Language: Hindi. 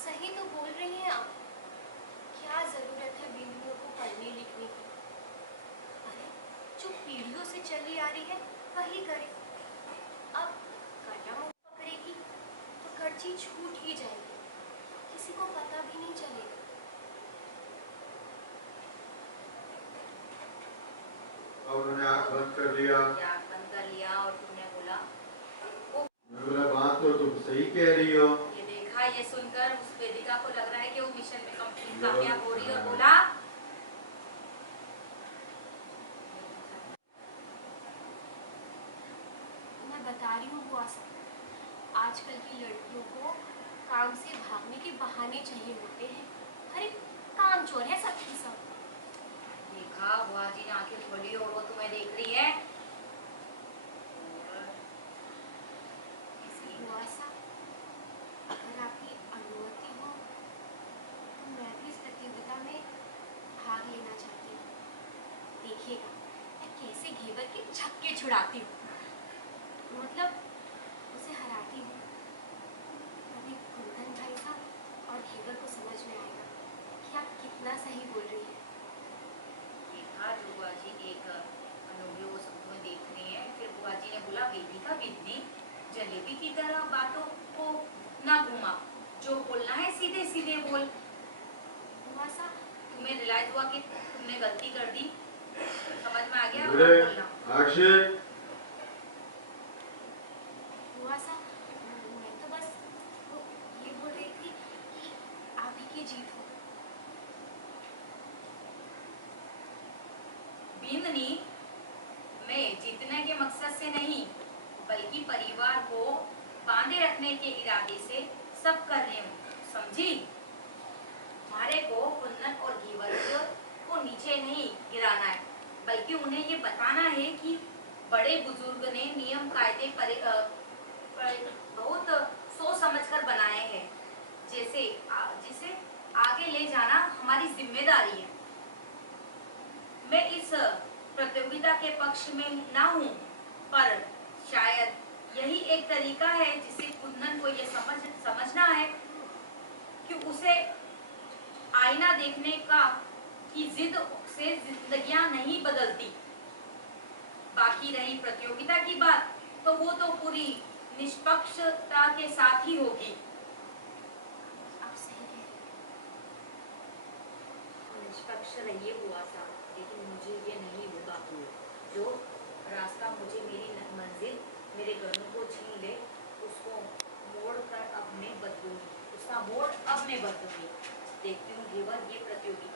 सही तो बोल रही हैं आप। क्या जरूरत है बीवियों को पढ़ने लिखने की। अरे जो पीढ़ियों से चली आ रही है वही करे। अब कलम पकड़ेगी तो कर्ची छूट ही जाएगी, किसी को पता भी नहीं चलेगा। और उन्होंने आँख बंद कर लिया। आँख बंद कर लिया और तुमने बोला, मैं बोला बात तो तुम सही कह रही हो। ये देखा, ये सुनकर उस वेदिका को लग रहा है कि वो मिशन में कामयाब हो रही है और बोला, मैं बता रही हूँ बुआ साहब, आजकल की लड़कियों को काम से भागने के बहाने चाहिए होते हैं। अरे काम चोर है सबकी सब। देखा बुआ जी ने आंखें खोली और वो तुम्हें देख रही है। बुआ साहब, अगर आपकी अनुमति हो तो मैं भी इस प्रतियोगिता में भाग लेना चाहती हूँ। देखिएगा मैं कैसे घेवर के छक्के छुड़ाती हूँ, मतलब उसे हराती हूँ। अभी कुंदन भाई साहब और घेवर को समझ में आएगा कि आप कितना सही बोल रही हैं। देखा जो बुआ जी एक अनुभवी वो सब तुम्हें देख रही है। फिर बुआ जी ने बोला, वेदिका बिजली जलेबी की तरह बातों को ना घुमा, जो बोलना है सीधे सीधे बोल। बुआ साहब, तुम्हें रियलाइज हुआ कि तुमने गलती कर दी, समझ में आ गया अब बोले बोलना। अक्षय, बुआ साहब, मैं तो बस वो ये बोल रही थी कि आप ही की जीत हो। बिंदनी, मैं जीतने के मकसद से नहीं बल्कि परिवार को बांधे रखने के इरादे से सब कर रही हूँ, समझी? हमारे को कुंदन और घेवर को नीचे नहीं गिराना है, बल्कि उन्हें ये बताना है कि बड़े बुजुर्ग ने नियम कायदे बहुत सोच समझकर बनाए हैं, जिसे आगे ले जाना हमारी जिम्मेदारी है। मैं इस प्रतियोगिता के पक्ष में ना हूँ, पर शायद यही एक तरीका है जिसे कुंदन को ये समझना है कि उसे आईना देखने की जिद से जिंदगियां नहीं बदलती। बाकी रही प्रतियोगिता की बात, तो वो तो पूरी निष्पक्षता के साथ ही होगी। आप सही कह रही हैं। निष्पक्ष रहिए बुआ साहब, लेकिन मुझे ये नहीं होगा। जो रास्ता मुझे मेरी मंजिल मेरे गनों को छीन ले, उसको मोड़ कर अब मैं बदलूंगी, उसका मोड़ अब मैं बदलूंगी। देखती हूँ घेवर ये प्रतियोगिता